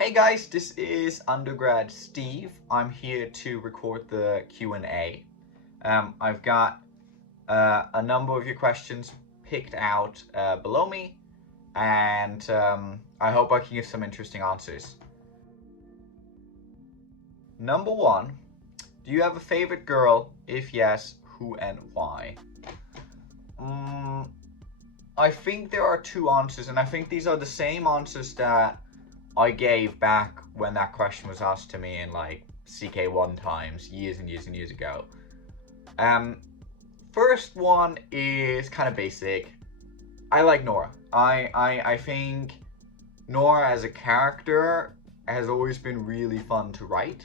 Hey guys, this is UndergradSteve. I'm here to record the Q&A. I've got a number of your questions picked out below me, and I hope I can give some interesting answers. Number one, do you have a favorite girl? If yes, who and why? I think there are two answers, and I think these are the same answers that I gave back when that question was asked to me in like CK1 times, years and years and years ago. First one is kind of basic. I like Nora. I think Nora as a character has always been really fun to write.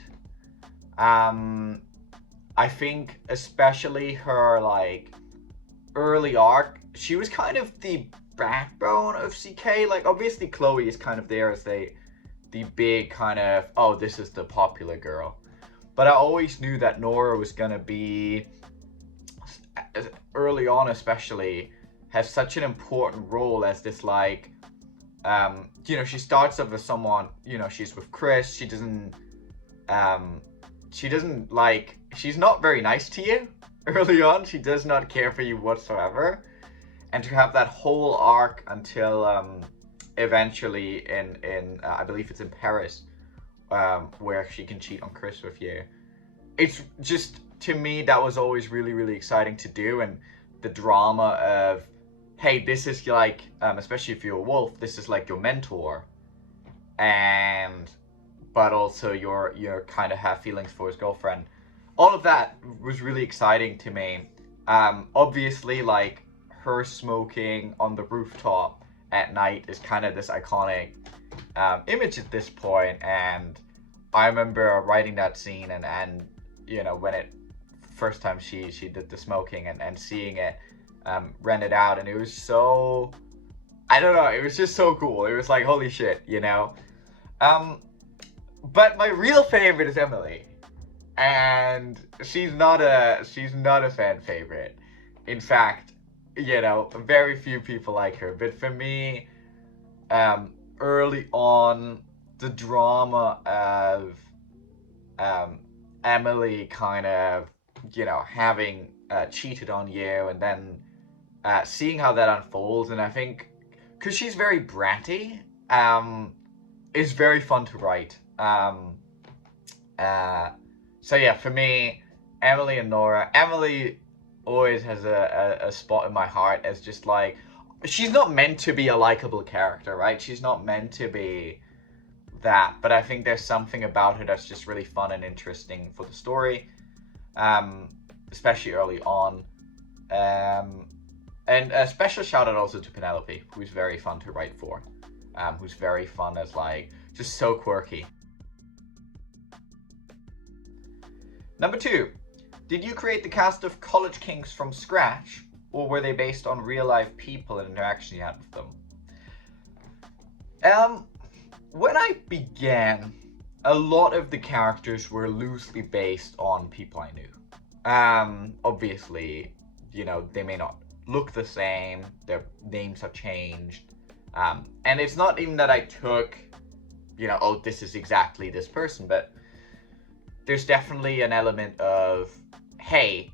I think especially her like early arc, she was kind of the backbone of CK. Like obviously Chloe is kind of there as the big kind of, oh, this is the popular girl. But I always knew that Nora was gonna be, early on especially, has such an important role as this like, she starts off as someone, she's with Chris, she doesn't like, she's not very nice to you early on, she does not care for you whatsoever. And to have that whole arc until eventually in I believe it's in Paris, where she can cheat on Chris with you. It's just, to me, that was always really, really exciting to do. And the drama of, hey, this is like, especially if you're a wolf, this is like your mentor. But also you're kind of have feelings for his girlfriend. All of that was really exciting to me. Obviously, like, her smoking on the rooftop at night is kind of this iconic image at this point, and I remember writing that scene and when it first time she did the smoking and seeing it rented out, and it was so, I don't know, it was just so cool. It was like, holy shit, but my real favorite is Emily, and she's not a fan favorite. In fact, very few people like her. But for me, early on, the drama of Emily kind of, having cheated on you, and then seeing how that unfolds, and I think, because she's very bratty, is very fun to write. So yeah, for me, Emily and Nora. Emily always has a spot in my heart as just like, she's not meant to be a likable character, right? She's not meant to be that, but I think there's something about her that's just really fun and interesting for the story, especially early on. And a special shout out also to Penelope, who's very fun to write for, who's very fun as like, just so quirky. Number two, did you create the cast of College Kings from scratch, or were they based on real life people and interaction you had with them? When I began, a lot of the characters were loosely based on people I knew. Obviously, they may not look the same, their names have changed, and it's not even that I took, oh, this is exactly this person, but there's definitely an element of, hey,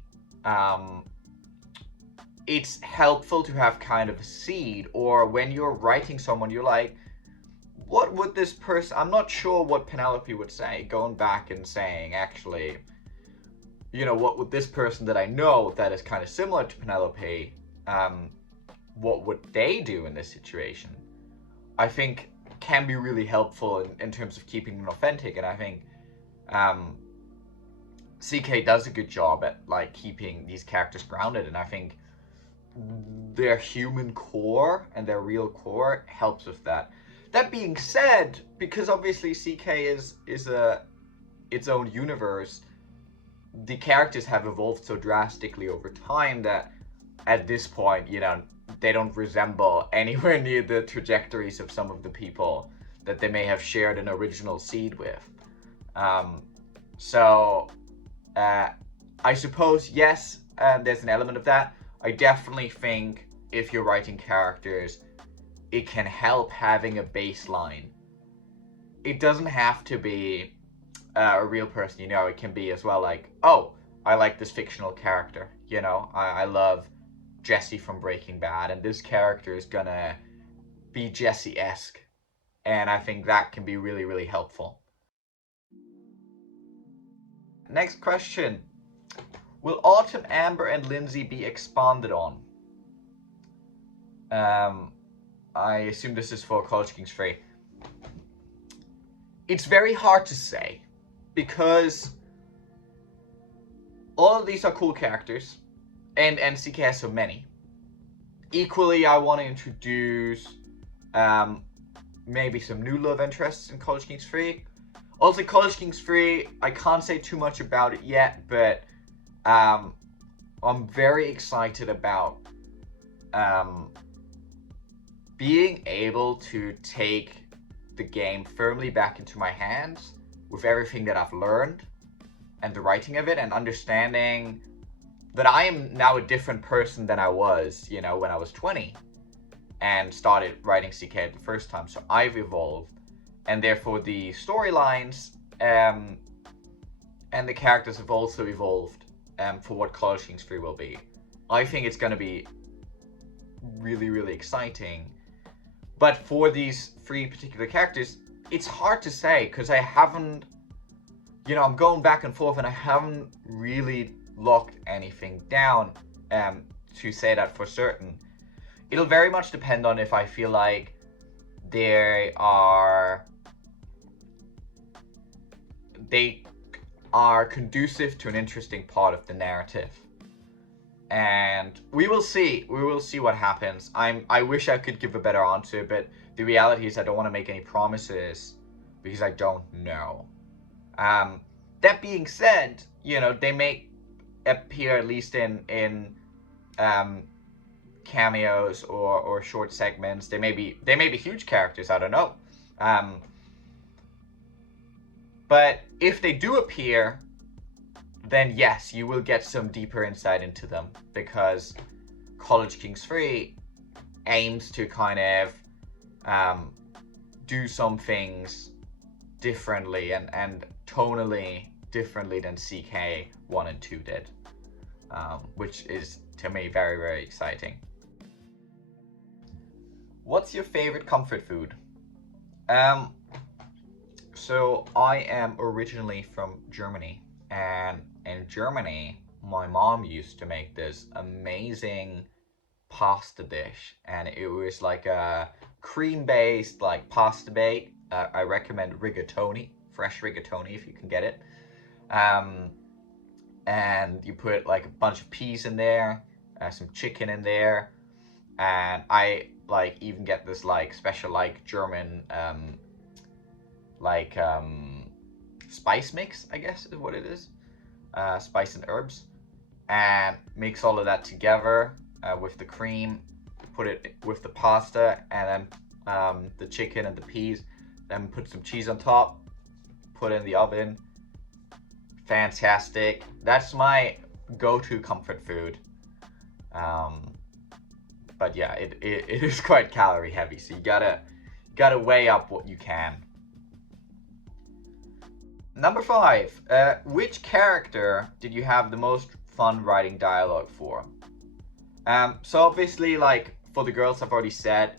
it's helpful to have kind of a seed, or when you're writing someone, you're like, what would this person, I'm not sure what Penelope would say, going back and saying, actually, what would this person that I know that is kind of similar to Penelope, what would they do in this situation? I think can be really helpful in terms of keeping them authentic, and I think CK does a good job at like keeping these characters grounded, and I think their human core and their real core helps with that. That being said, because obviously CK is its own universe, the characters have evolved so drastically over time that at this point, they don't resemble anywhere near the trajectories of some of the people that they may have shared an original seed with. So I suppose, yes, there's an element of that. I definitely think if you're writing characters, it can help having a baseline it doesn't have to be a real person, you know. It can be as well like, oh, I like this fictional character, you know. I love Jesse from Breaking Bad, and this character is gonna be Jesse-esque, and I think that can be really, really helpful. Next question. Will Autumn, Amber, and Lindsey be expanded on? I assume this is for College Kings 3. It's very hard to say, because all of these are cool characters, and CK has so many. Equally, I want to introduce maybe some new love interests in College Kings 3. Also, College Kings 3, I can't say too much about it yet, but I'm very excited about being able to take the game firmly back into my hands with everything that I've learned and the writing of it, and understanding that I am now a different person than I was, you know, when I was 20 and started writing CK the first time. So I've evolved, and therefore the storylines and the characters have also evolved for what College Kings 3 will be. I think it's going to be really, really exciting. But for these 3 particular characters, it's hard to say, because I haven't, you know, I'm going back and forth, and I haven't really locked anything down to say that for certain. It'll very much depend on if I feel like they are conducive to an interesting part of the narrative. And we will see what happens. I wish I could give a better answer, but the reality is I don't want to make any promises because I don't know. That being said, you know, they may appear at least in cameos or short segments. They may be huge characters, I don't know. But if they do appear, then yes, you will get some deeper insight into them, because College Kings 3 aims to kind of do some things differently and tonally differently than CK 1 and 2 did, which is, to me, very, very exciting. What's your favorite comfort food? So I am originally from Germany, and in Germany, my mom used to make this amazing pasta dish, and it was like a cream-based like pasta bake. I recommend rigatoni, fresh rigatoni if you can get it. And you put like a bunch of peas in there, some chicken in there, and I like even get this like special like German spice mix, I guess is what it is. Spice and herbs, and mix all of that together with the cream, put it with the pasta, and then the chicken and the peas, then put some cheese on top, put it in the oven. Fantastic. That's my go-to comfort food. But yeah, it is quite calorie heavy, so you gotta weigh up what you can. Number 5, which character did you have the most fun writing dialogue for? So obviously, like, for the girls, I've already said,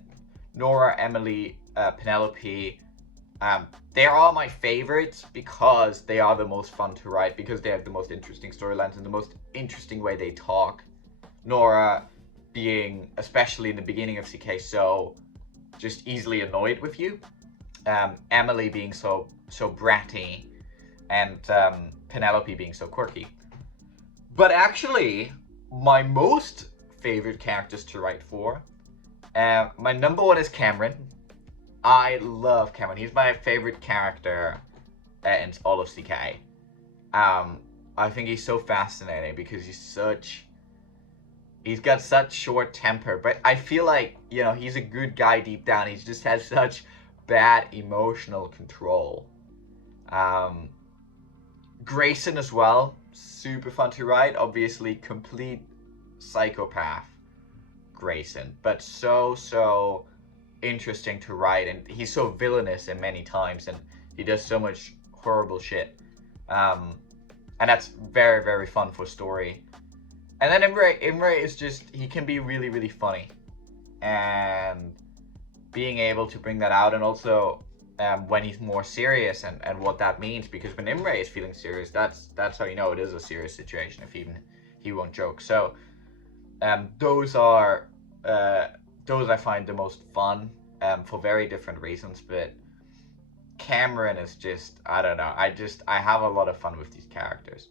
Nora, Emily, Penelope, they are all my favorites because they are the most fun to write, because they have the most interesting storylines and the most interesting way they talk. Nora being, especially in the beginning of CK, so just easily annoyed with you. Emily being so bratty, and Penelope being so quirky. But actually, my most favorite characters to write for, my number 1 is Cameron. I love Cameron. He's my favorite character in all of CK. I think he's so fascinating because he's got such short temper, but I feel like, you know, he's a good guy deep down. He just has such bad emotional control. Grayson as well, super fun to write. Obviously, complete psychopath Grayson, but so interesting to write, and he's so villainous in many times, and he does so much horrible shit. And that's very, very fun for story. And then Imre is just, he can be really, really funny. And being able to bring that out, and also when he's more serious, and what that means, because when Imre is feeling serious, that's how you know it is a serious situation, if even he won't joke. So those I find the most fun, for very different reasons. But Cameron is just, I don't know, I have a lot of fun with these characters.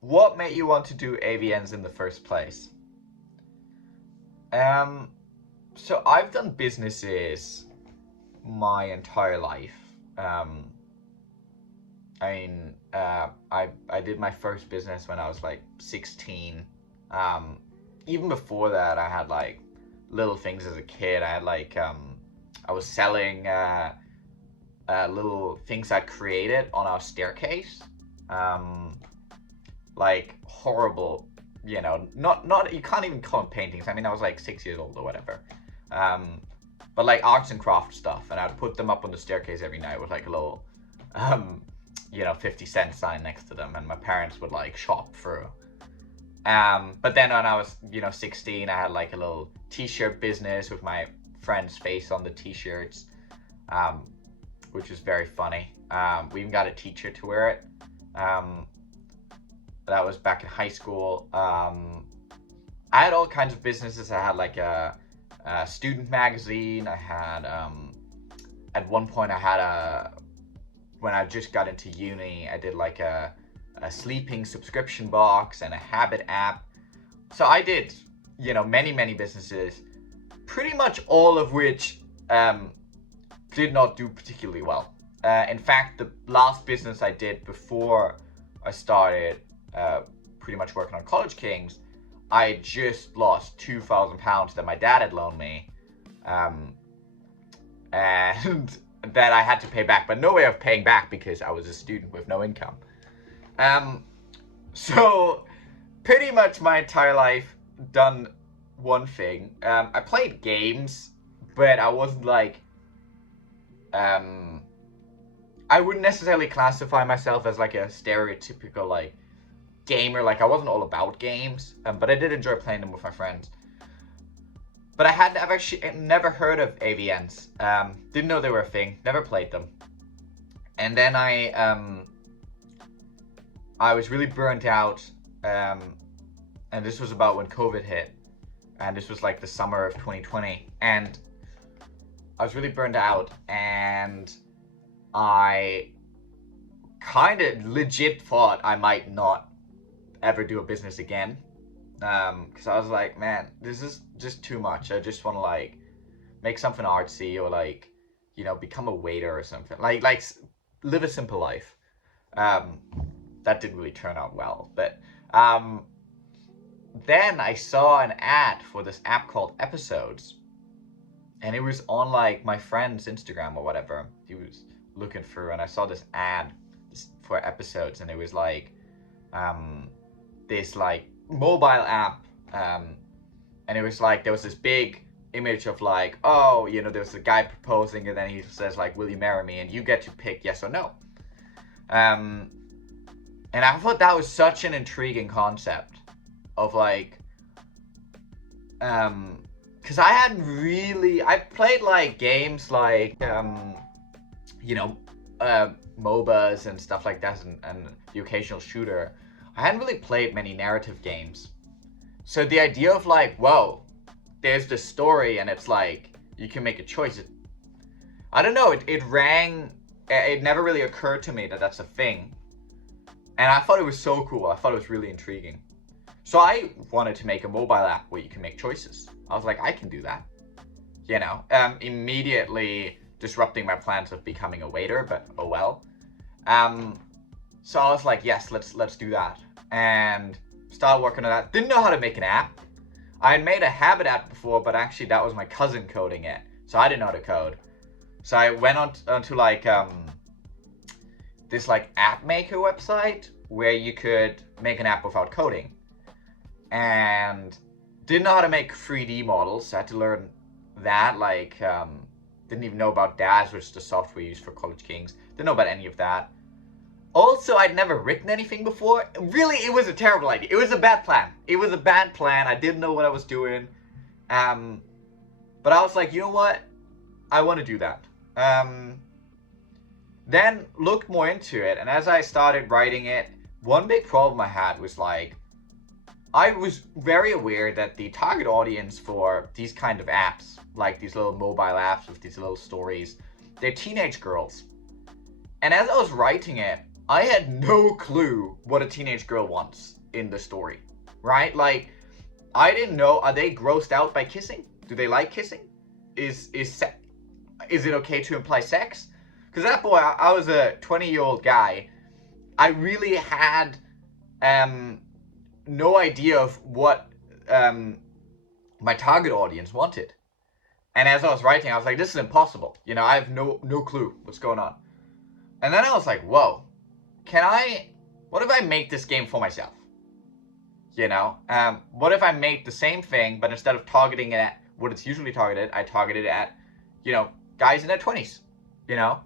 What made you want to do AVNs in the first place? So I've done businesses my entire life. I did my first business when I was like 16. Even before that, I had like little things as a kid. I had like I was selling little things I created on our staircase. Like horrible, not you can't even call them paintings. I mean, I was like 6 years old or whatever. But like arts and crafts stuff, and I'd put them up on the staircase every night with like a little 50-cent sign next to them, and my parents would like shop through. But then when I was 16, I had like a little t-shirt business with my friend's face on the t-shirts, which was very funny. We even got a teacher to wear it. That was back in high school. I had all kinds of businesses. I had like a student magazine. I had at one point I had when I just got into uni, I did like a sleeping subscription box and a habit app. So I did many businesses, pretty much all of which did not do particularly well. In fact, the last business I did before I started pretty much working on College Kings, I just lost £2,000 that my dad had loaned me, and that I had to pay back, but no way of paying back because I was a student with no income. So pretty much my entire life done one thing. I played games, but I wasn't like, I wouldn't necessarily classify myself as like a stereotypical like gamer. Like I wasn't all about games, but I did enjoy playing them with my friends. But I've actually never heard of AVNs. Didn't know they were a thing. Never played them. And then I was really burnt out. And this was about when COVID hit. And this was like the summer of 2020. And I was really burned out. And I kind of legit thought I might not ever do a business again. Because I was like, man, this is just too much. I just want to like make something artsy, or like, become a waiter or something. Like live a simple life. That didn't really turn out well. But then I saw an ad for this app called Episodes. And it was on like my friend's Instagram or whatever. He was looking through, and I saw this ad for Episodes, and it was like this like mobile app, and it was like there was this big image of like, oh, there was a guy proposing, and then he says like, will you marry me, and you get to pick yes or no. And I thought that was such an intriguing concept of like, because I played like games like MOBAs and stuff like that, and the occasional shooter. I hadn't really played many narrative games. So the idea of like, whoa, there's this story, and it's like, you can make a choice. I don't know, it never really occurred to me that that's a thing. And I thought it was so cool. I thought it was really intriguing. So I wanted to make a mobile app where you can make choices. I was like, I can do that. Immediately disrupting my plans of becoming a waiter, but oh well. So I was like, yes, let's do that. And started working on that. Didn't know how to make an app. I had made a habit app before, but actually that was my cousin coding it. So I didn't know how to code. So I went onto like this like app maker website where you could make an app without coding. And didn't know how to make 3D models. I had to learn that. Like, didn't even know about DAZ, which is the software used for College Kings. Didn't know about any of that. Also, I'd never written anything before. Really, it was a terrible idea. It was a bad plan. It was a bad plan. I didn't know what I was doing. But I was like, you know what? I want to do that. Then looked more into it, and as I started writing it, one big problem I had was like, I was very aware that the target audience for these kind of apps, like these little mobile apps with these little stories, they're teenage girls. And as I was writing it, I had no clue what a teenage girl wants in the story, right? Like, I didn't know, are they grossed out by kissing? Do they like kissing? Is it okay to imply sex? Because that boy, I was a 20-year-old guy. I really had no idea of what my target audience wanted. And as I was writing, I was like, this is impossible. You know, I have no clue what's going on. And then I was like, whoa, what if I make this game for myself? You know, what if I make the same thing, but instead of targeting it at what it's usually targeted, I targeted it at, you know, guys in their 20s, you know?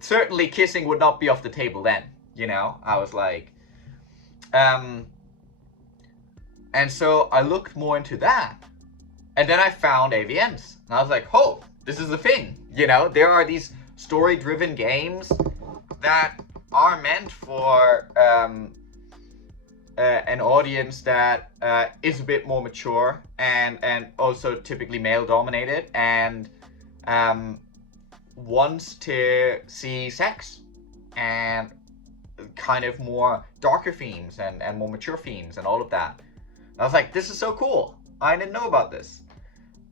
Certainly kissing would not be off the table then, you know? I was like, and so I looked more into that. And then I found AVNs. And I was like, oh, this is a thing. You know, there are these story-driven games that are meant for an audience that is a bit more mature and also typically male-dominated and wants to see sex and kind of more darker themes and more mature themes and all of that. And I was like, this is so cool. I didn't know about this.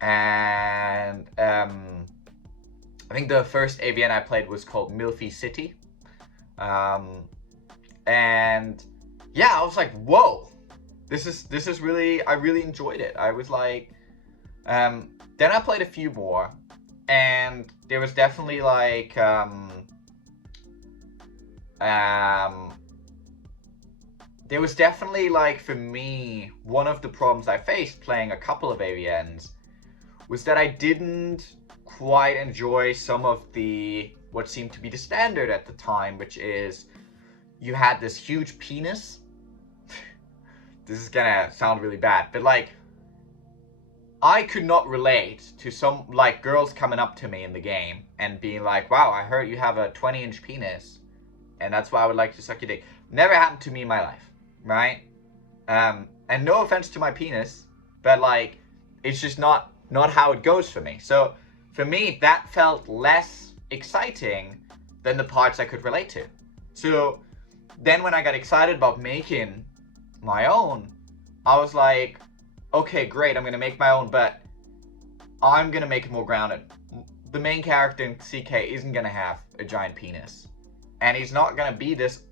And I think the first AVN I played was called Milfy City. And yeah, I was like, whoa, this is really, I really enjoyed it. I was like, then I played a few more, and there was definitely like, there was definitely like, for me, one of the problems I faced playing a couple of AVNs was that I didn't quite enjoy some of the, what seemed to be the standard at the time, which is you had this huge penis. This is gonna sound really bad, but like, I could not relate to some, like, girls coming up to me in the game and being like, wow, I heard you have a 20-inch penis, and that's why I would like to suck your dick. Never happened to me in my life, right? And no offense to my penis, but like, it's just not how it goes for me. So for me, that felt less exciting than the parts I could relate to. So then when I got excited about making my own, I was like, okay, great, I'm gonna make my own, but I'm gonna make it more grounded. The main character in CK isn't gonna have a giant penis. And he's not gonna be this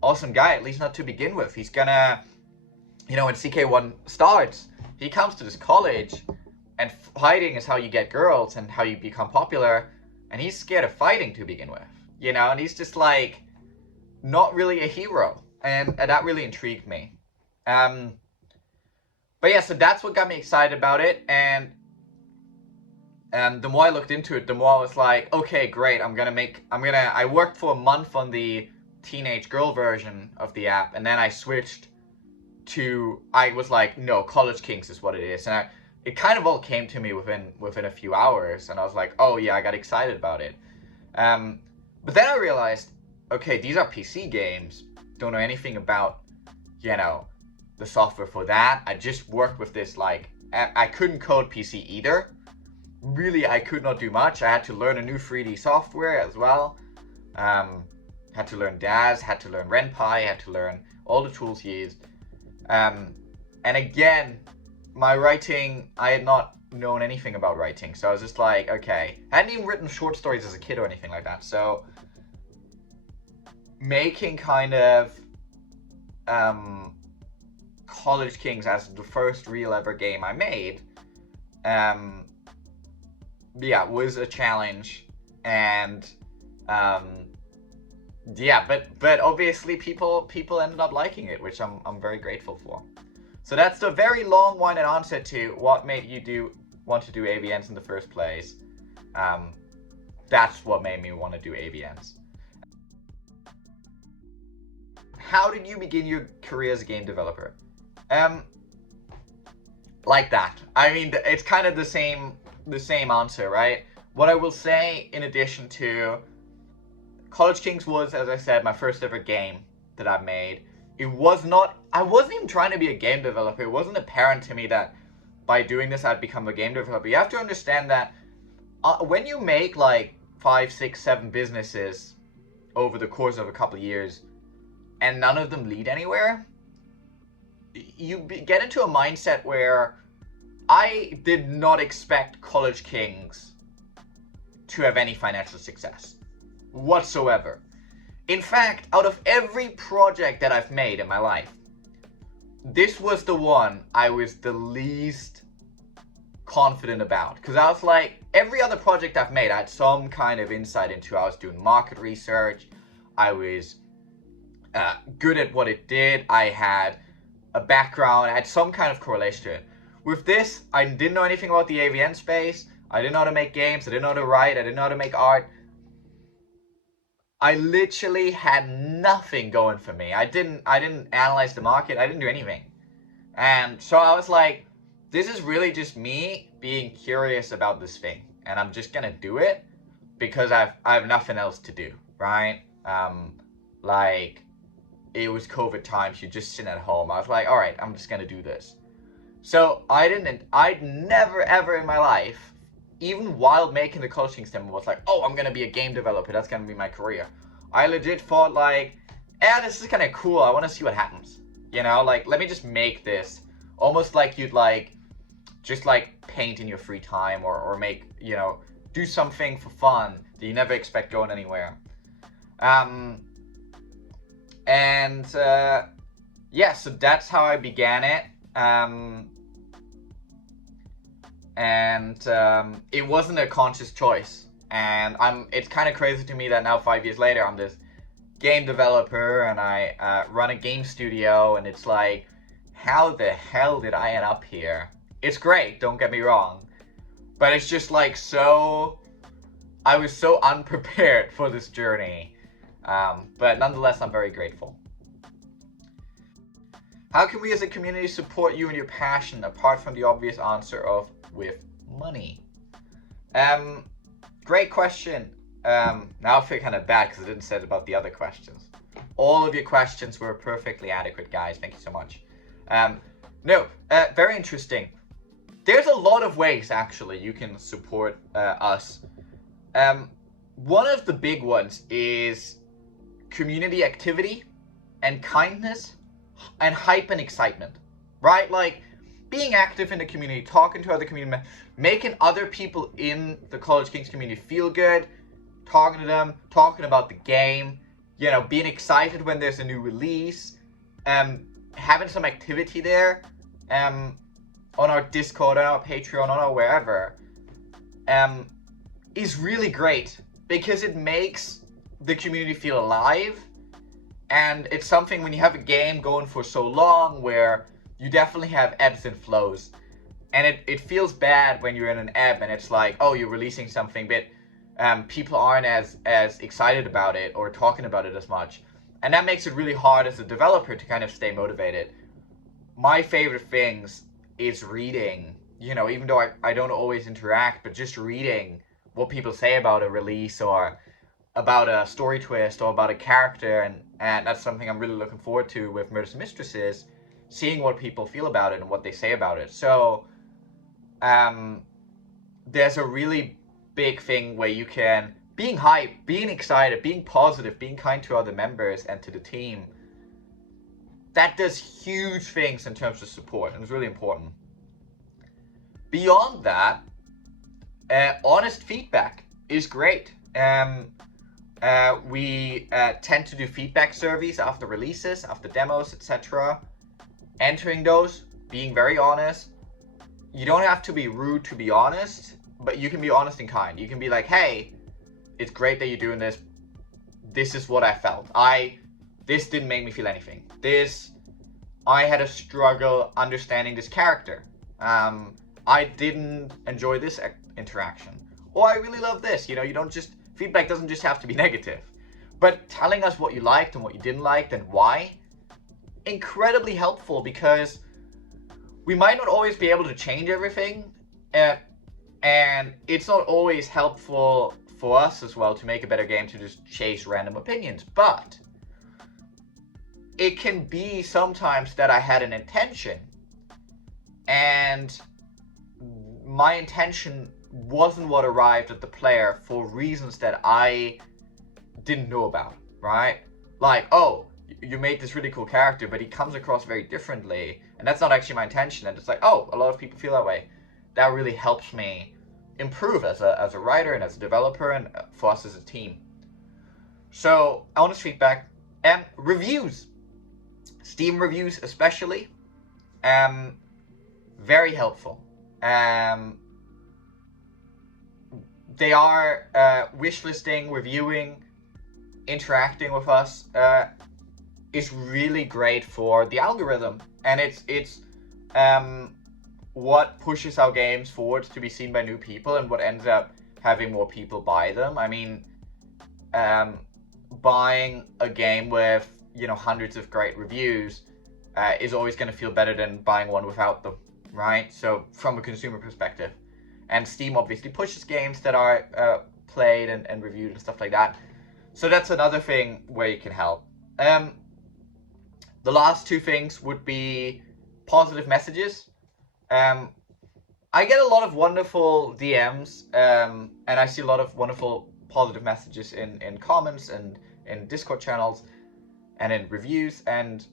awesome guy, at least not to begin with. He's gonna, you know, when CK1 starts, he comes to this college, and fighting is how you get girls and how you become popular, and he's scared of fighting to begin with, you know, and he's just like, not really a hero, and that really intrigued me. But yeah, so that's what got me excited about it, and the more I looked into it, the more I was like, okay, great, I worked for a month on the teenage girl version of the app, and then I switched to, I was like, no, College Kings is what it is, and it kind of all came to me within a few hours, and I was like, oh yeah, I got excited about it. But then I realized, okay, these are PC games, don't know anything about, you know, the software for that. I just worked with this, like, I couldn't code PC either. Really, I could not do much. I had to learn a new 3D software as well. Had to learn DAZ, had to learn RenPy, had to learn all the tools used. And again, my writing, I had not known anything about writing, so I was just like, okay. I hadn't even written short stories as a kid or anything like that, so making kind of College Kings as the first real ever game I made, yeah, was a challenge, and yeah, but obviously people ended up liking it, which I'm very grateful for. So that's the very long-winded answer to what made you want to do AVNs in the first place. That's what made me want to do AVNs. How did you begin your career as a game developer? Like that. I mean, it's kind of the same answer, right? What I will say, in addition to College Kings, was, as I said, my first ever game that I made. I wasn't even trying to be a game developer. It wasn't apparent to me that by doing this I'd become a game developer. You have to understand that when you make like 5, 6, 7 businesses over the course of a couple of years and none of them lead anywhere, you get into a mindset where I did not expect College Kings to have any financial success whatsoever. In fact, out of every project that I've made in my life, this was the one I was the least confident about. Because I was like, every other project I've made, I had some kind of insight into. I was doing market research. I was good at what it did. I had a background. I had some kind of correlation to it. With this, I didn't know anything about the AVN space. I didn't know how to make games. I didn't know how to write. I didn't know how to make art. I literally had nothing going for me. I didn't analyze the market. I didn't do anything. And so I was like, this is really just me being curious about this thing. And I'm just gonna do it because I have nothing else to do, right? Like, it was COVID times, you're just sitting at home. I was like, all right, I'm just gonna do this. So I'd never ever in my life, even while making the College Kings demo, was like, oh, I'm gonna be a game developer, that's gonna be my career. I legit thought like, this is kind of cool, I want to see what happens. You know, like, let me just make this. Almost like you'd like, just like paint in your free time or make, you know, do something for fun that you never expect going anywhere. Yeah, so that's how I began it. It wasn't a conscious choice. And it's kind of crazy to me that now 5 years later, I'm this game developer and I run a game studio, and it's like, how the hell did I end up here? It's great, don't get me wrong, but it's just like I was so unprepared for this journey. But nonetheless, I'm very grateful. How can we as a community support you and your passion, apart from the obvious answer of with money? Great question. Now I feel kind of bad because I didn't say it about the other questions. All of your questions were perfectly adequate, guys. Thank you so much. Very interesting. There's a lot of ways, actually, you can support us. One of the big ones is community activity and kindness and hype and excitement, right? Like, being active in the community, talking to other community members, making other people in the College Kings community feel good, talking to them, talking about the game, you know, being excited when there's a new release, having some activity there, on our Discord, on our Patreon, on our wherever, is really great because it makes the community feel alive. And it's something, when you have a game going for so long, where you definitely have ebbs and flows. And it feels bad when you're in an ebb and it's like, oh, you're releasing something, but people aren't as excited about it or talking about it as much. And that makes it really hard as a developer to kind of stay motivated. My favorite things is reading, you know, even though I don't always interact, but just reading what people say about a release or about a story twist or about a character, and that's something I'm really looking forward to with Murders Mistresses, seeing what people feel about it and what they say about it. So there's a really big thing where you can, being hyped, being excited, being positive, being kind to other members and to the team, that does huge things in terms of support, and it's really important. Beyond that, honest feedback is great. We tend to do feedback surveys after releases, after demos, etc. Entering those, being very honest. You don't have to be rude to be honest, but you can be honest and kind. You can be like, hey, it's great that you're doing this. This is what I felt. This didn't make me feel anything. This I had a struggle understanding this character. I didn't enjoy this interaction. Or I really love this. You know, you don't just, feedback doesn't just have to be negative. But telling us what you liked and what you didn't like and why, incredibly helpful, because we might not always be able to change everything. And it's not always helpful for us as well to make a better game to just chase random opinions. But it can be sometimes that I had an intention, and my intention wasn't what arrived at the player for reasons that I didn't know about, right? Like, oh, you made this really cool character, but he comes across very differently, and that's not actually my intention. And it's like, oh, a lot of people feel that way. That really helps me improve as a writer and as a developer, and for us as a team. So, honest feedback and reviews. Steam reviews especially, very helpful. They are wishlisting, reviewing, interacting with us is really great for the algorithm, and it's what pushes our games forward to be seen by new people, and what ends up having more people buy them. I mean, buying a game with, you know, hundreds of great reviews is always going to feel better than buying one without them, right? So from a consumer perspective, and Steam obviously pushes games that are played and reviewed and stuff like that. So that's another thing where you can help. The last two things would be positive messages. I get a lot of wonderful DMs, and I see a lot of wonderful positive messages in comments and in Discord channels and in reviews, and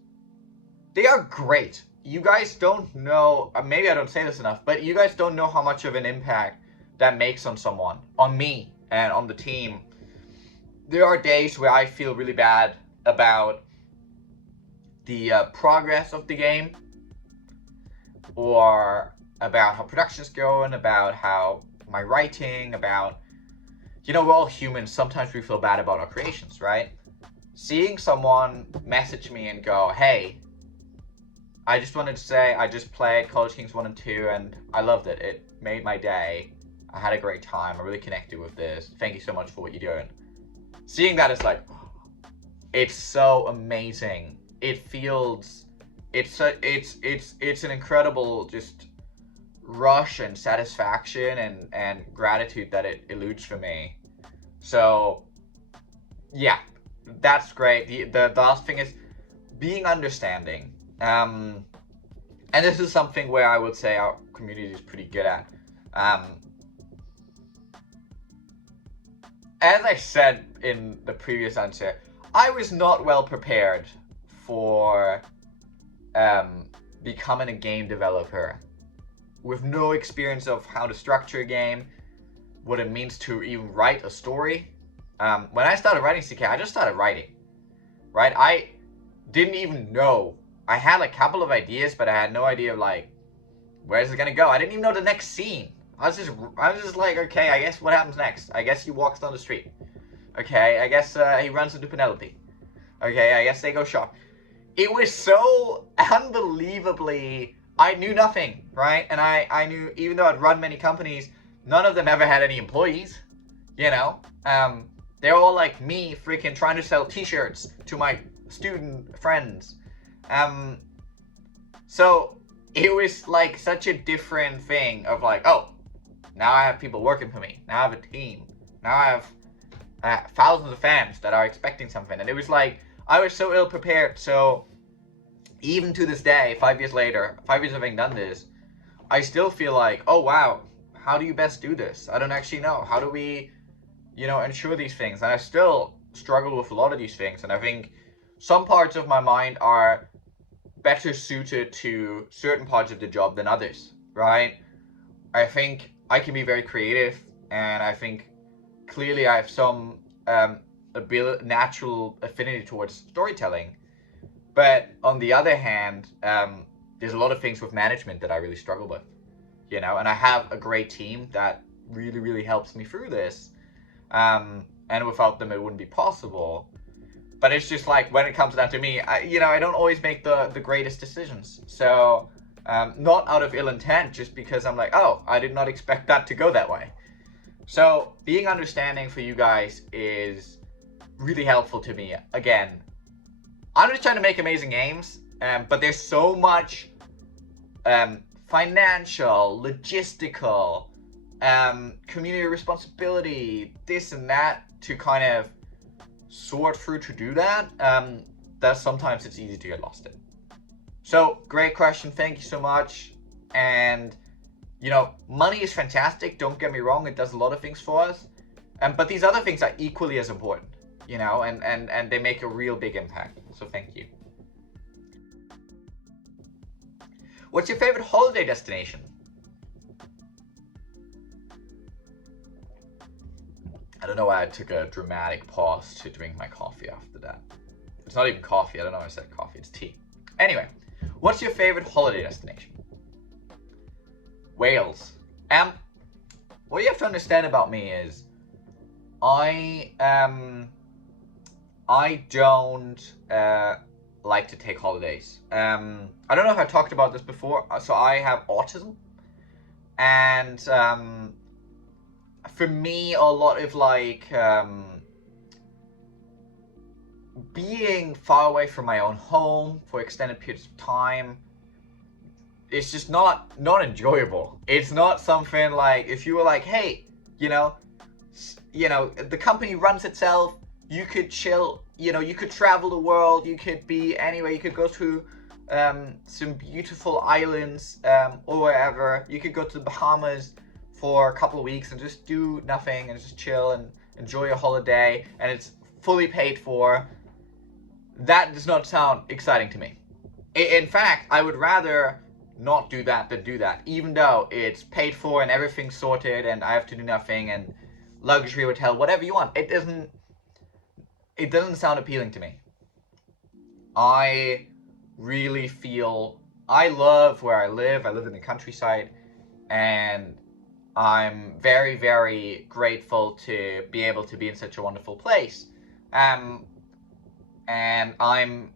they are great. You guys don't know, maybe I don't say this enough, but you guys don't know how much of an impact that makes on someone, on me, and on the team. There are days where I feel really bad about the progress of the game, or about how production's going, about how my writing, about, you know, we're all humans. Sometimes we feel bad about our creations, right? Seeing someone message me and go, hey, I just wanted to say I just played College Kings 1 and 2 and I loved it. It made my day. I had a great time. I really connected with this. Thank you so much for what you're doing. Seeing that is like, it's so amazing. It feels, it's an incredible just rush and satisfaction and gratitude that it eludes for me. So yeah, that's great. The last thing is being understanding. And this is something where I would say our community is pretty good at. As I said in the previous answer, I was not well prepared for becoming a game developer with no experience of how to structure a game, what it means to even write a story. When I started writing CK, I just started writing, right? I didn't even know. I had a couple of ideas, but I had no idea, like, where's it gonna go? I didn't even know the next scene. I was just like, okay, I guess what happens next? I guess he walks down the street. Okay, I guess he runs into Penelope. Okay, I guess they go shop. It was so unbelievably, I knew nothing, right? And I knew, even though I'd run many companies, none of them ever had any employees, you know? They're all like me, freaking trying to sell t-shirts to my student friends. So it was like such a different thing of like, oh, now I have people working for me. Now I have a team. Now I have thousands of fans that are expecting something. And it was like, I was so ill prepared. So even to this day, 5 years later, 5 years of having done this, I still feel like, oh wow, how do you best do this? I don't actually know. How do we, you know, ensure these things? And I still struggle with a lot of these things. And I think some parts of my mind are better suited to certain parts of the job than others, right? I think I can be very creative, and I think clearly I have some natural affinity towards storytelling. But on the other hand, there's a lot of things with management that I really struggle with, you know, and I have a great team that really, really helps me through this. And without them, it wouldn't be possible. But it's just like, when it comes down to me, I don't always make the greatest decisions. So, not out of ill intent, just because I'm like, oh, I did not expect that to go that way. So, being understanding for you guys is really helpful to me. Again, I'm just trying to make amazing games, but there's so much financial, logistical, community responsibility, this and that, to kind of sort through to do that, that sometimes it's easy to get lost in. So, great question, thank you so much. And, money is fantastic, don't get me wrong, it does a lot of things for us. But these other things are equally as important, and they make a real big impact. So thank you. What's your favorite holiday destination? I don't know why I took a dramatic pause to drink my coffee after that. It's not even coffee, I don't know why I said coffee, it's tea. Anyway, what's your favorite holiday destination? Wales. What you have to understand about me is, I don't like to take holidays. I don't know if I talked about this before. So I have autism, and for me, a lot of being far away from my own home for extended periods of time, it's just not enjoyable. It's not something like, if you were like, hey, the company runs itself, you could chill, you could travel the world, you could be anywhere, you could go to some beautiful islands or wherever, you could go to the Bahamas for a couple of weeks and just do nothing and just chill and enjoy a holiday, and it's fully paid for. That does not sound exciting to me. In fact, I would rather not do that than do that, even though it's paid for and everything's sorted and I have to do nothing and luxury hotel, whatever you want. It doesn't sound appealing to me. I really feel, I love where I live in the countryside, and I'm very, very grateful to be able to be in such a wonderful place. And I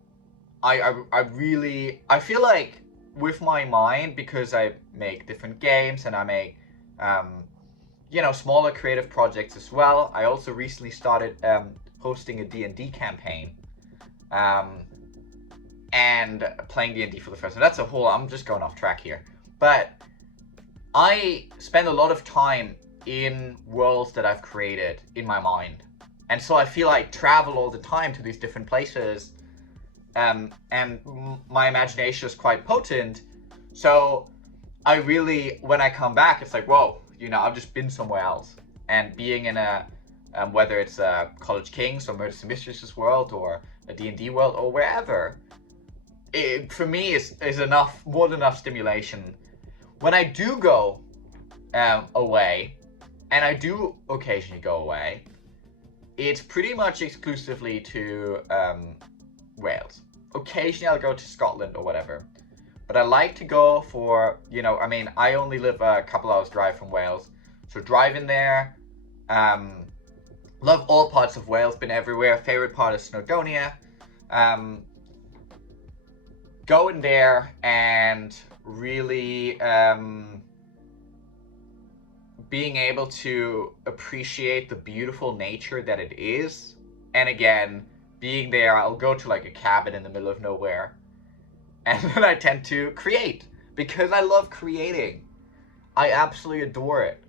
feel like with my mind, because I make different games and I make, smaller creative projects as well. I also recently started hosting a D&D campaign, and playing D&D for the first time. That's a whole, I'm just going off track here. But I spend a lot of time in worlds that I've created in my mind. And so I feel like travel all the time to these different places. And my imagination is quite potent. So I really, when I come back, it's like, whoa, I've just been somewhere else. And being in a, whether it's a College Kings or Murders Mistresses world or a D&D world or wherever, it, for me, is enough, more than enough stimulation. When I do go away, and I do occasionally go away, it's pretty much exclusively to Wales. Occasionally I'll go to Scotland or whatever. But I like to go for, I only live a couple hours drive from Wales. So driving there, love all parts of Wales, been everywhere. Favorite part is Snowdonia. Going there and really being able to appreciate the beautiful nature that it is. And again, being there, I'll go to like a cabin in the middle of nowhere, and then I tend to create because I love creating. I absolutely adore it.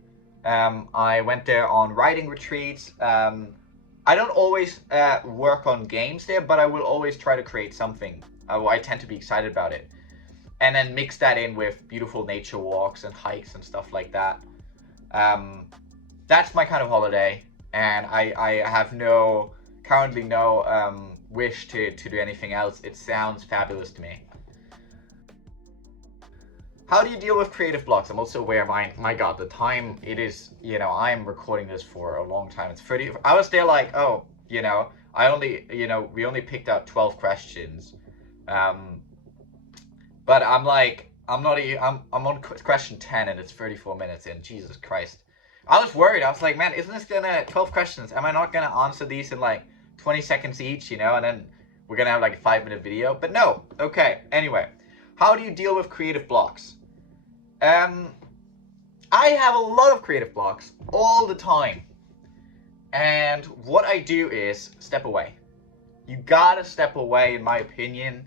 I went there on writing retreats. I don't always work on games there, but I will always try to create something. I tend to be excited about it, and then mix that in with beautiful nature walks and hikes and stuff like that. That's my kind of holiday, and I have currently no wish to do anything else. It sounds fabulous to me. How do you deal with creative blocks? I'm also aware, my God, the time it is, I'm recording this for a long time. It's 30, I was there like, oh, we only picked out 12 questions. But I'm like, I'm on question 10 and it's 34 minutes in. Jesus Christ. I was worried. I was like, man, isn't this 12 questions? Am I not gonna answer these in like 20 seconds each, you know, and then we're gonna have like a 5-minute video. But no, okay, anyway. How do you deal with creative blocks? I have a lot of creative blocks all the time. And what I do is step away. You gotta step away, in my opinion.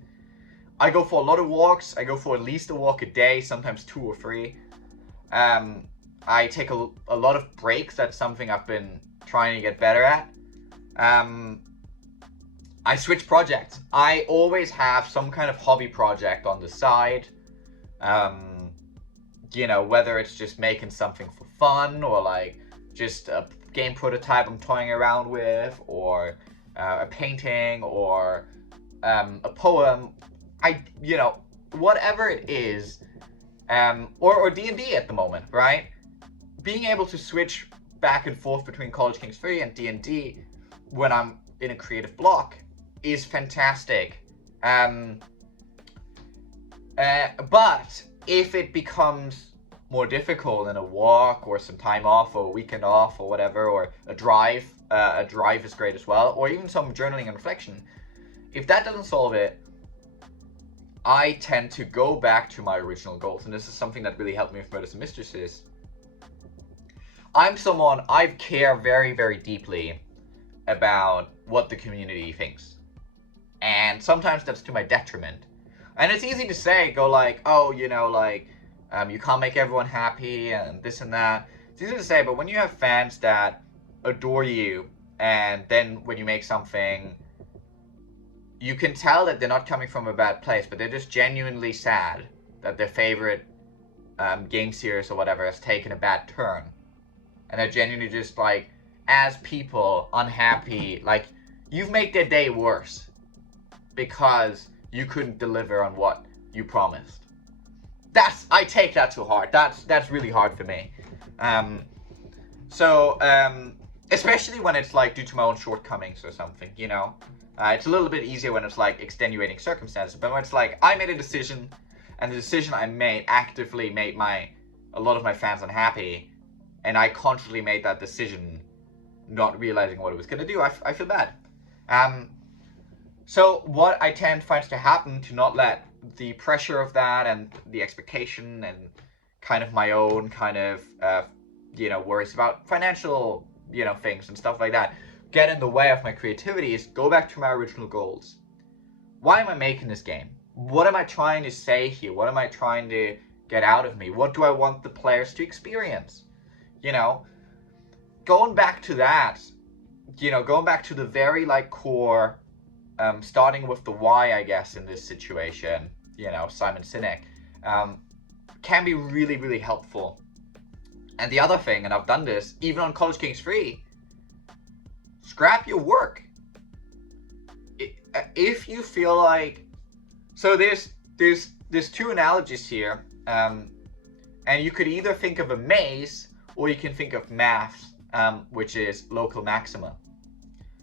I go for a lot of walks. I go for at least a walk a day, sometimes 2 or 3. I take a lot of breaks. That's something I've been trying to get better at. I switch projects. I always have some kind of hobby project on the side. You know, whether it's just making something for fun, or like just a game prototype I'm toying around with, or a painting, or a poem. You know, whatever it is, or D&D at the moment, right? Being able to switch back and forth between College Kings 3 and D&D when I'm in a creative block is fantastic. But if it becomes more difficult in a walk, or some time off, or a weekend off, or whatever, or a drive is great as well, or even some journaling and reflection, if that doesn't solve it, I tend to go back to my original goals. And this is something that really helped me with Murders Mistresses. I'm someone, I care very, very deeply about what the community thinks. And sometimes that's to my detriment. And it's easy to say, go like, oh, you know, like, you can't make everyone happy and this and that. It's easy to say, but when you have fans that adore you, and then when you make something, you can tell that they're not coming from a bad place, but they're just genuinely sad that their favorite game series or whatever has taken a bad turn. And they're genuinely just like, as people, unhappy, like, you've made their day worse because you couldn't deliver on what you promised. I take that to heart. That's really hard for me. Especially when it's like due to my own shortcomings or something, you know. It's a little bit easier when it's like extenuating circumstances, but when it's like I made a decision, and the decision I made actively made a lot of my fans unhappy, and I consciously made that decision, not realizing what it was gonna do, I feel bad. So what I tend finds to happen to not let the pressure of that and the expectation and kind of my own kind of you know, worries about financial, you know, things and stuff like that get in the way of my creativity is go back to my original goals. Why am I making this game? What am I trying to say here? What am I trying to get out of me? What do I want the players to experience? You know, going back to that, you know, going back to the very like core, starting with the why, I guess, in this situation, you know, Simon Sinek, can be really, really helpful. And the other thing, and I've done this, even on College Kings 3, scrap your work. If you feel like, so there's 2 analogies here, and you could either think of a maze, or you can think of math, which is local maxima.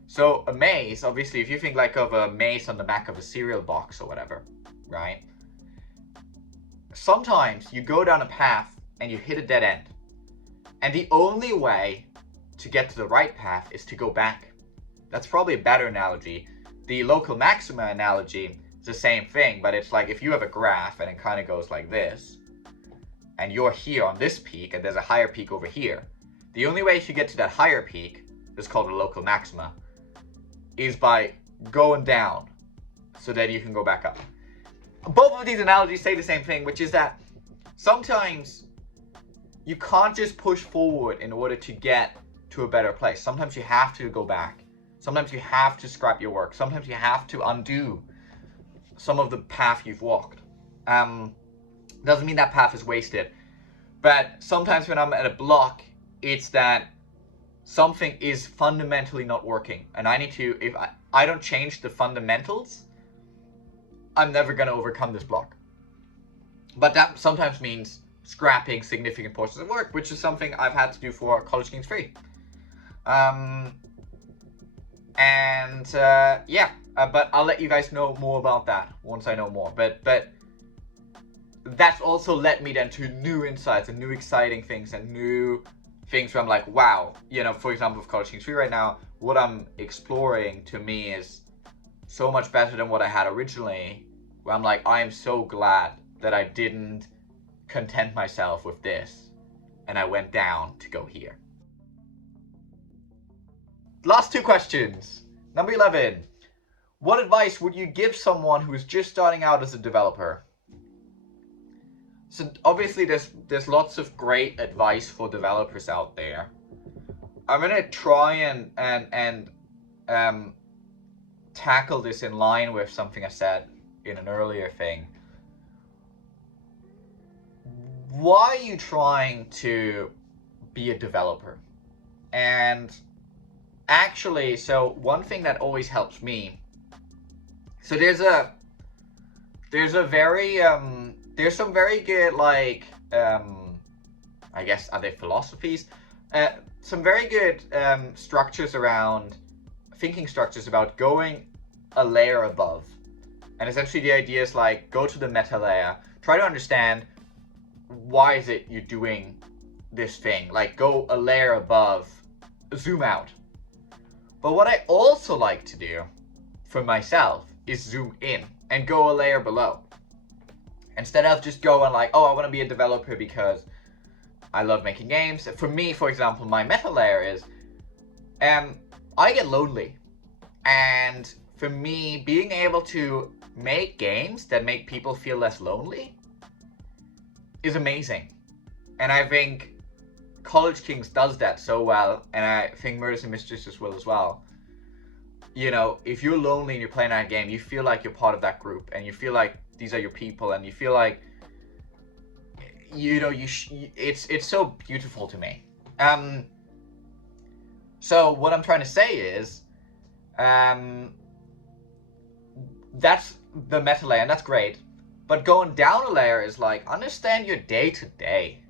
So a maze, obviously, if you think like of a maze on the back of a cereal box or whatever, right? Sometimes you go down a path and you hit a dead end. And the only way to get to the right path is to go back. That's probably a better analogy. The local maxima analogy is the same thing, but it's like if you have a graph and it kind of goes like this, and you're here on this peak and there's a higher peak over here, the only way to get to that higher peak, is called a local maxima, is by going down so that you can go back up. Both of these analogies say the same thing, which is that sometimes you can't just push forward in order to get to a better place. Sometimes you have to go back. Sometimes you have to scrap your work. Sometimes you have to undo some of the path you've walked. Doesn't mean that path is wasted. But sometimes when I'm at a block, it's that something is fundamentally not working. And I need to, if I don't change the fundamentals, I'm never going to overcome this block. But that sometimes means scrapping significant portions of work, which is something I've had to do for College Kings 3. But I'll let you guys know more about that once I know more. But that's also led me then to new insights and new exciting things and new things where I'm like, wow, you know, for example, with College Kings 3 right now, what I'm exploring to me is so much better than what I had originally, where I'm like, I am so glad that I didn't content myself with this and I went down to go here. Last two questions. Number 11. What advice would you give someone who is just starting out as a developer? So obviously there's lots of great advice for developers out there. I'm gonna try and tackle this in line with something I said in an earlier thing. Why are you trying to be a developer? And actually, so one thing that always helps me, so there's some very good, like, I guess, are they philosophies? Some very good structures around, thinking structures about going a layer above. And essentially the idea is like, go to the meta layer, try to understand why is it you're doing this thing, like go a layer above, zoom out. But what I also like to do for myself is zoom in and go a layer below. Instead of just going like, oh, I want to be a developer because I love making games. For me, for example, my meta layer is, I get lonely. And for me, being able to make games that make people feel less lonely is amazing. And I think College Kings does that so well, and I think Murders Mistresses will as well. You know, if you're lonely and you're playing that game, you feel like you're part of that group, and you feel like these are your people, and you feel like, you know, it's so beautiful to me. So what I'm trying to say is, that's the meta layer, and that's great. But going down a layer is like, understand your day to day.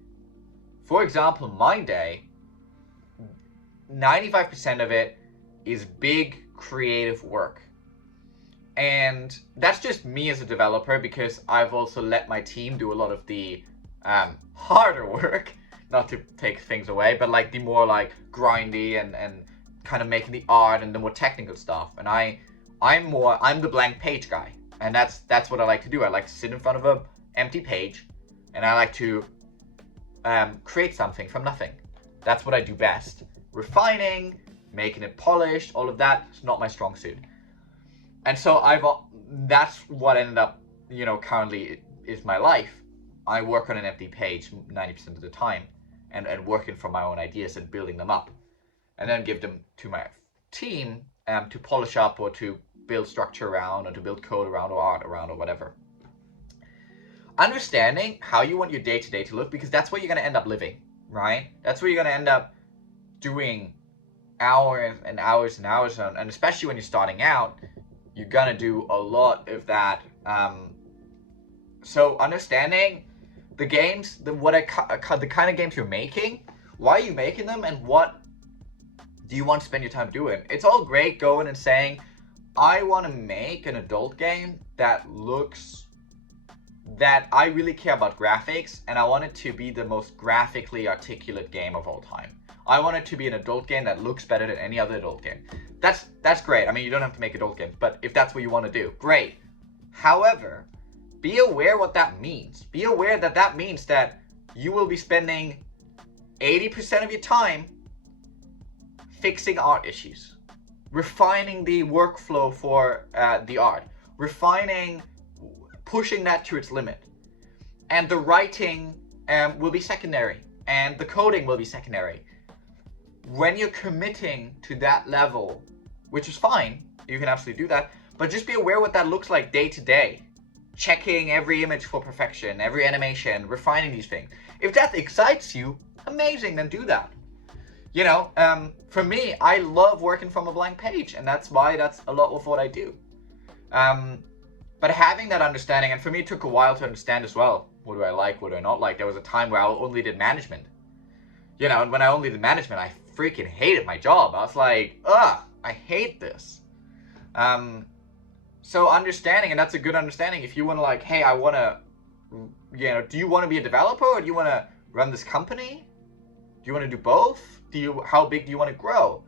For example, my day, 95% of it is big creative work. And that's just me as a developer, because I've also let my team do a lot of the harder work, not to take things away, but like the more like grindy and kind of making the art and the more technical stuff. And I'm the blank page guy. And that's what I like to do. I like to sit in front of an empty page, and I like to create something from nothing. That's what I do best. Refining, making it polished, all of that is not my strong suit. And so that's what ended up, you know, currently is my life. I work on an empty page 90% of the time, and working from my own ideas and building them up, and then give them to my team to polish up, or to build structure around, or to build code around, or art around, or whatever. Understanding how you want your day-to-day to look, because that's where you're going to end up living, right? That's where you're going to end up doing hours and hours and hours on, and especially when you're starting out, you're going to do a lot of that. So understanding the games, the kind of games you're making, why are you making them, and what do you want to spend your time doing? It's all great going and saying, I want to make an adult game that I really care about graphics, and I want it to be the most graphically articulate game of all time. I want it to be an adult game that looks better than any other adult game. That's great. I mean, you don't have to make adult games, but if that's what you want to do, great. However, be aware what that means. Be aware that that means that you will be spending 80% of your time fixing art issues, refining the workflow for the art, pushing that to its limit. And the writing will be secondary, and the coding will be secondary. When you're committing to that level, which is fine, you can absolutely do that, but just be aware what that looks like day to day. Checking every image for perfection, every animation, refining these things. If that excites you, amazing, then do that. You know, for me, I love working from a blank page, and that's why that's a lot of what I do. But having that understanding, and for me it took a while to understand as well, what do I like, what do I not like. There was a time where I only did management. You know, and when I only did management, I freaking hated my job. I was like, ugh, I hate this. So understanding, and that's a good understanding, if you want to like, hey, I want to, you know, do you want to be a developer, or do you want to run this company? Do you want to do both? How big do you want to grow?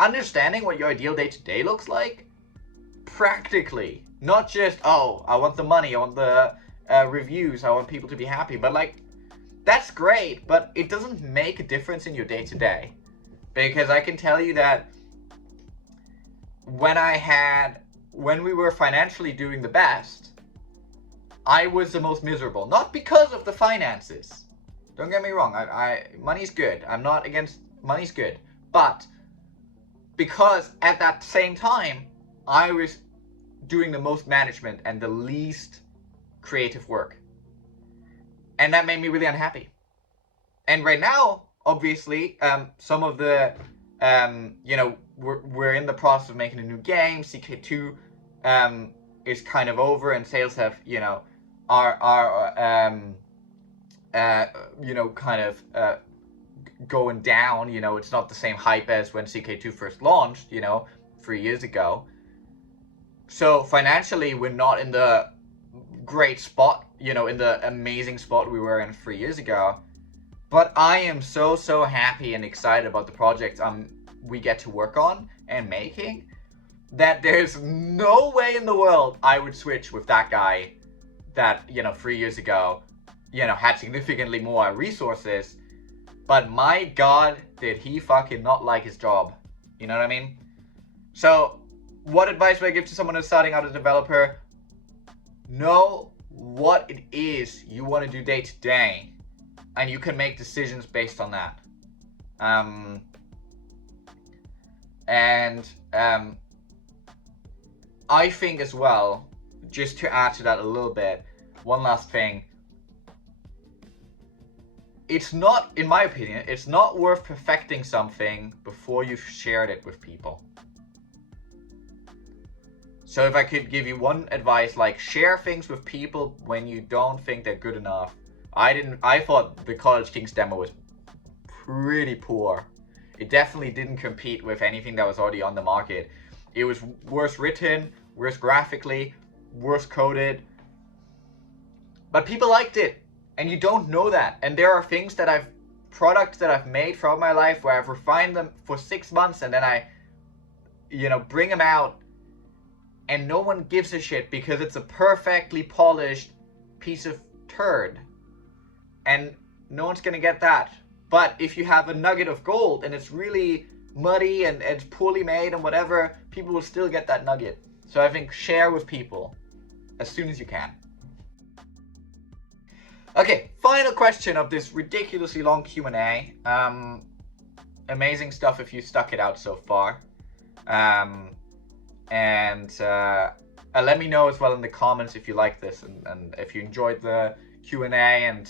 Understanding what your ideal day-to-day looks like? Practically. Not just, oh, I want the money, I want the reviews, I want people to be happy. But like, that's great, but it doesn't make a difference in your day-to-day. Because I can tell you that when we were financially doing the best, I was the most miserable. Not because of the finances. Don't get me wrong, money's good. I'm not against, money's good. But because at that same time, I was doing the most management and the least creative work. And that made me really unhappy. And right now, obviously, some of the, we're in the process of making a new game. CK2 is kind of over, and sales have, going down. It's not the same hype as when CK2 first launched, 3 years ago. So financially, we're not in the great spot, in the amazing spot we were in 3 years ago. But I am so happy and excited about the projects we get to work on and making, that there's no way in the world I would switch with that guy that, 3 years ago, had significantly more resources. But my God, did he fucking not like his job. You know what I mean? So, what advice would I give to someone who's starting out as a developer? Know what it is you want to do day to day, and you can make decisions based on that. I think as well, just to add to that a little bit, one last thing. It's not, in my opinion, it's not worth perfecting something before you've shared it with people. So if I could give you one advice, like, share things with people when you don't think they're good enough. I thought the College Kings demo was pretty poor. It definitely didn't compete with anything that was already on the market. It was worse written, worse graphically, worse coded. But people liked it, and you don't know that. And there are things products that I've made throughout my life where I've refined them for 6 months, and then I, bring them out, and no one gives a shit because it's a perfectly polished piece of turd. And no one's gonna get that. But if you have a nugget of gold and it's really muddy and it's poorly made and whatever, people will still get that nugget. So I think share with people as soon as you can. Okay, final question of this ridiculously long Q&A. Amazing stuff if you stuck it out so far. Let me know as well in the comments if you like this and if you enjoyed the Q&A, and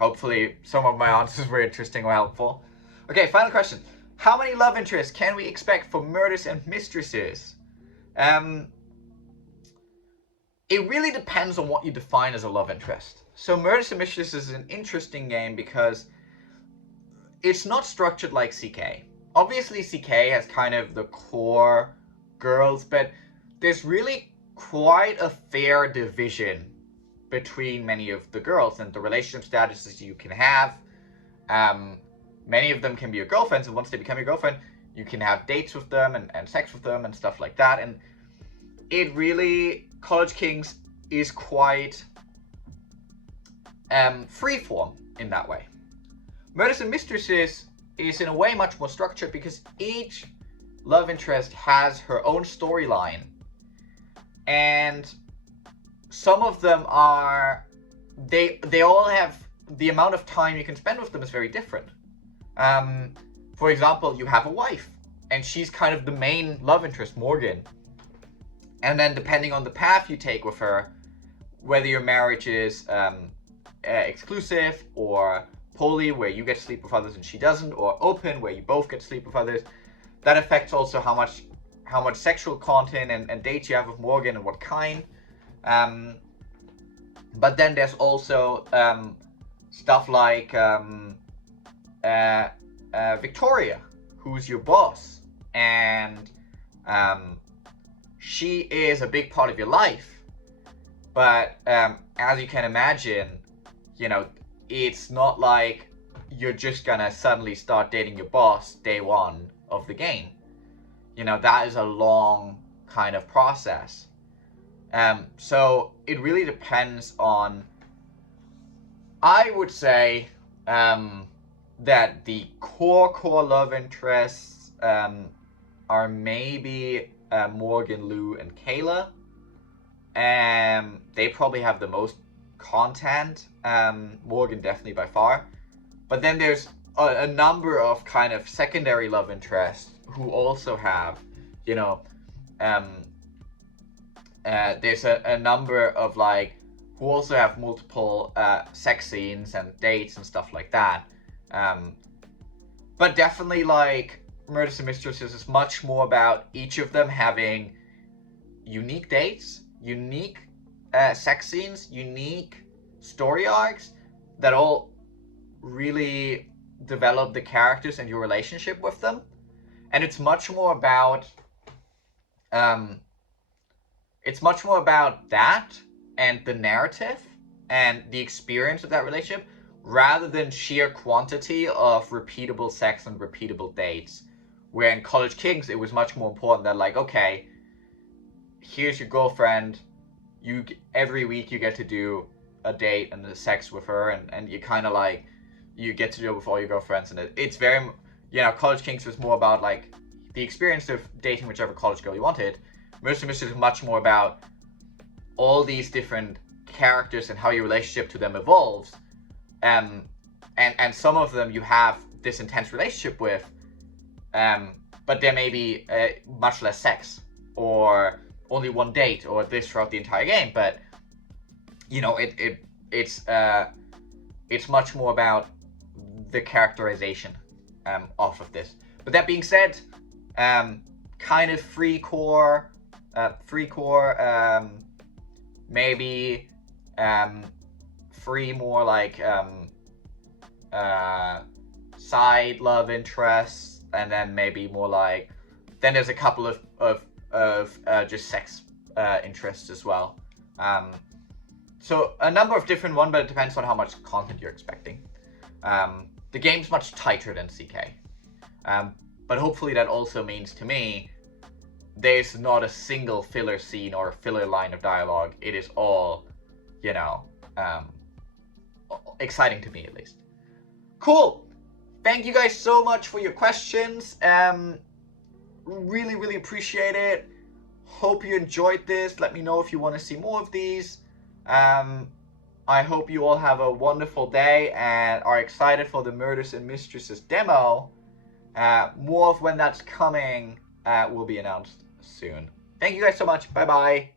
hopefully some of my answers were interesting or helpful. Okay, final question. How many love interests can we expect for Murders and Mistresses? It really depends on what you define as a love interest. So Murders and Mistresses is an interesting game because it's not structured like CK. Obviously CK has kind of the core girls, but there's really quite a fair division between many of the girls and the relationship statuses you can have. Many of them can be your girlfriends, and once they become your girlfriend, you can have dates with them and sex with them and stuff like that. And it really, College Kings is quite freeform in that way. Murders and Mistresses is in a way much more structured because each love interest has her own storyline, and some of them are, they all have, the amount of time you can spend with them is very different. For example, you have a wife, and she's kind of the main love interest, Morgan. And then depending on the path you take with her, whether your marriage is exclusive or poly, where you get to sleep with others and she doesn't, or open, where you both get to sleep with others, that affects also how much sexual content and dates you have with Morgan and what kind. But then there's also stuff like Victoria, who's your boss, and she is a big part of your life. But as you can imagine, it's not like you're just gonna suddenly start dating your boss day one of the game. You know, that is a long kind of process. So it really depends on, I would say, that the core love interests are maybe Morgan, Lou, and Kayla. They probably have the most content. Morgan definitely by far. But then there's a number of kind of secondary love interests who also have, you know, there's a number of like who also have multiple sex scenes and dates and stuff like that. But definitely like Murders Mistresses is much more about each of them having unique dates, unique sex scenes, unique story arcs that all really develop the characters and your relationship with them. And it's much more about that and the narrative and the experience of that relationship, rather than sheer quantity of repeatable sex and repeatable dates. Where in College Kings, it was much more important that, like, okay, here's your girlfriend, every week you get to do a date and the sex with her, and you kind of like, you get to do it with all your girlfriends, and it's very, you know, College Kings was more about like the experience of dating whichever college girl you wanted. Murders Mistresses is much more about all these different characters and how your relationship to them evolves. And some of them you have this intense relationship with, but there may be much less sex, or only one date, or this throughout the entire game. But you know, it's much more about the characterization off of this. But that being said, kind of free core, maybe free more like side love interests, and then maybe more like, then there's a couple of just sex interests as well. So a number of different ones, but it depends on how much content you're expecting. The game's much tighter than CK, but hopefully that also means to me there's not a single filler scene or filler line of dialogue. It is all, you know, exciting to me at least. Cool. Thank you guys so much for your questions. Really appreciate it. Hope you enjoyed this. Let me know if you want to see more of these. I hope you all have a wonderful day and are excited for the Murders and Mistresses demo. More of when that's coming will be announced soon. Thank you guys so much. Bye bye.